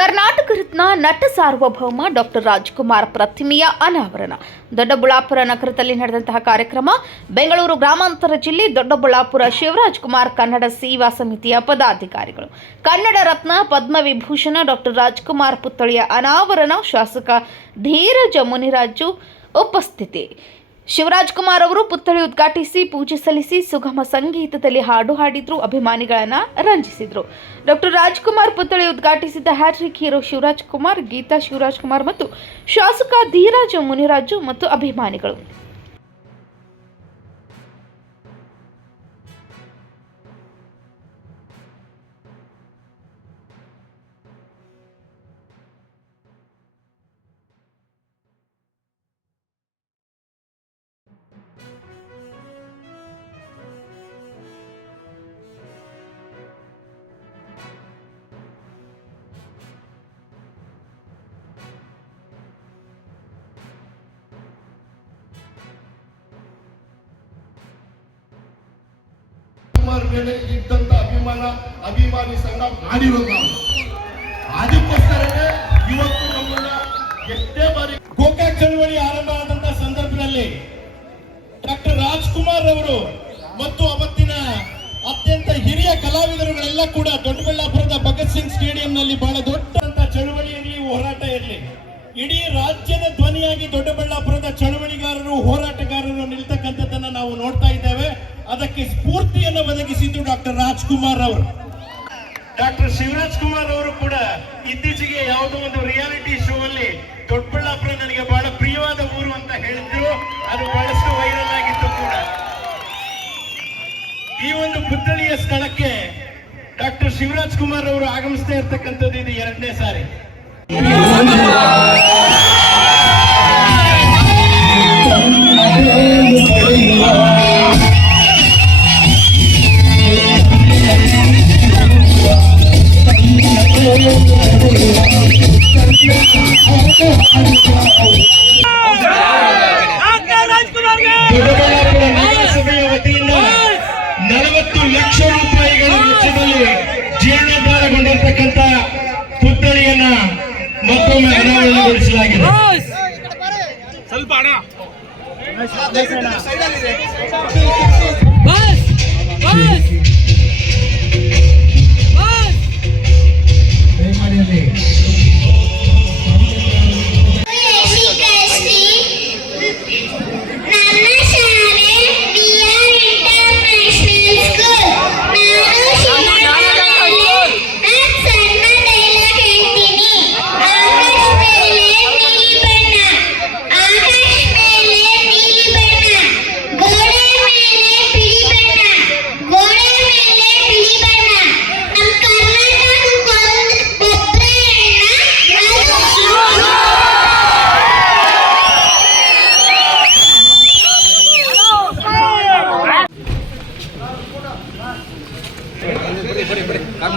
ಕರ್ನಾಟಕ ರತ್ನ ನಟ ಸಾರ್ವಭೌಮ ಡಾಕ್ಟರ್ ರಾಜ್ಕುಮಾರ್ ಪ್ರತಿಮೆಯ ಅನಾವರಣ. ದೊಡ್ಡಬಳ್ಳಾಪುರ ನಗರದಲ್ಲಿ ನಡೆದಂತಹ ಕಾರ್ಯಕ್ರಮ ಬೆಂಗಳೂರು ಗ್ರಾಮಾಂತರ ಜಿಲ್ಲೆ ದೊಡ್ಡಬಳ್ಳಾಪುರ ಶಿವರಾಜ್ ಕುಮಾರ್ ಕನ್ನಡ ಸೇವಾ ಸಮಿತಿಯ ಪದಾಧಿಕಾರಿಗಳು. ಕನ್ನಡ ರತ್ನ ಪದ್ಮವಿಭೂಷಣ ಡಾಕ್ಟರ್ ರಾಜ್ಕುಮಾರ್ ಪುತ್ಥಳಿಯ ಅನಾವರಣ ಶಾಸಕ ಧೀರಜ ಮುನಿರಾಜು ಉಪಸ್ಥಿತಿ. ಶಿವರಾಜ್ ಕುಮಾರ್ ಅವರು ಪುತ್ಥಳಿ ಉದ್ಘಾಟಿಸಿ, ಪೂಜೆ ಸಲ್ಲಿಸಿ, ಸುಗಮ ಸಂಗೀತದಲ್ಲಿ ಹಾಡು ಹಾಡಿದ್ರು, ಅಭಿಮಾನಿಗಳನ್ನ ರಂಜಿಸಿದ್ರು. ಡಾಕ್ಟರ್ ರಾಜ್ಕುಮಾರ್ ಪುತ್ಥಳಿ ಉದ್ಘಾಟಿಸಿದ hat trick hero Shivaraj Kumar, Geetha Shivaraj Kumar ಮತ್ತು ಶಾಸಕ ಧೀರಾಜ ಮುನಿರಾಜು ಮತ್ತು ಅಭಿಮಾನಿಗಳು. ಮೇಲೆ ಇದ್ದಂತ ಅಭಿಮಾನ, ಅಭಿಮಾನಿ ಸಂಘ ಮಾಡಿರೋದು ನಾವು. ಅದಕ್ಕೋಸ್ಕರವೇ ಇವತ್ತು ನಮ್ಮನ್ನ ಎಷ್ಟೇ ಬಾರಿ ಗೋಕಾಕ್ ಚಳವಳಿ ಆರಂಭ ಆದಂತ ಸಂದರ್ಭದಲ್ಲಿ ಡಾಕ್ಟರ್ ರಾಜ್ಕುಮಾರ್ ಅವರು ಮತ್ತು ಅವತ್ತಿನ ಅತ್ಯಂತ ಹಿರಿಯ ಕಲಾವಿದರುಗಳೆಲ್ಲ ಕೂಡ ದೊಡ್ಡಬಳ್ಳಾಪುರದ ಭಗತ್ ಸಿಂಗ್ ಸ್ಟೇಡಿಯಂನಲ್ಲಿ ಬಹಳ ದೊಡ್ಡ ಚಳವಳಿ ಇರಲಿ, ಹೋರಾಟ ಇರಲಿ. ಇಡೀ ರಾಜ್ಯದ ಧ್ವನಿಯಾಗಿ ದೊಡ್ಡಬಳ್ಳಾಪುರದ ಚಳವಳಿಗಾರರು, ಹೋರಾಟಗಾರರು ನಿಲ್ತಕ್ಕಂಥದ್ದನ್ನ ನಾವು ನೋಡ್ತಾ ಇದ್ದೇವೆ. ಅದಕ್ಕೆ ಸ್ಫೂರ್ತಿಯನ್ನು ಒದಗಿಸಿದ್ದು ಡಾಕ್ಟರ್ ರಾಜ್ಕುಮಾರ್ ಅವರು. ಡಾಕ್ಟರ್ ಶಿವರಾಜ್ ಕುಮಾರ್ ಅವರು ಕೂಡ ಇತ್ತೀಚೆಗೆ ಯಾವುದೋ ಒಂದು ರಿಯಾಲಿಟಿ ಶೋ ಅಲ್ಲಿ ದೊಡ್ಡಬಳ್ಳಾಪುರ ನನಗೆ ಬಹಳ ಪ್ರಿಯವಾದ ಊರು ಅಂತ ಹೇಳಿದ್ರು. ಅದು ಬಹಳಷ್ಟು ವೈರಲ್ ಆಗಿತ್ತು ಕೂಡ. ಈ ಒಂದು ಪುತ್ಥಳಿಯ ಸ್ಥಳಕ್ಕೆ ಡಾಕ್ಟರ್ ಶಿವರಾಜ್ ಕುಮಾರ್ ಅವರು ಆಗಮಿಸ್ತಾ ಇರ್ತಕ್ಕಂಥದ್ದು ಇದು ಎರಡನೇ ಸಾರಿ. ನಗರಸಭೆಯ ವತಿಯಿಂದ ನಲವತ್ತು ಲಕ್ಷ ರೂಪಾಯಿಗಳ ವೆಚ್ಚದಲ್ಲಿ ಜೀರ್ಣೋದ್ಧಾರಗೊಂಡಿರ್ತಕ್ಕಂಥ ಪುತ್ಥಳಿಯನ್ನ ಮತ್ತೊಮ್ಮೆ ಅನಾವರಣಗೊಳಿಸಲಾಗಿದೆ ಸ್ವಲ್ಪ ಹಣ. ಬಸ್ ಬಸ್ bus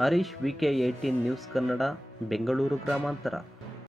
Harish VK eighteen news Kannada Bengaluru ಗ್ರಾಮಾಂತರ.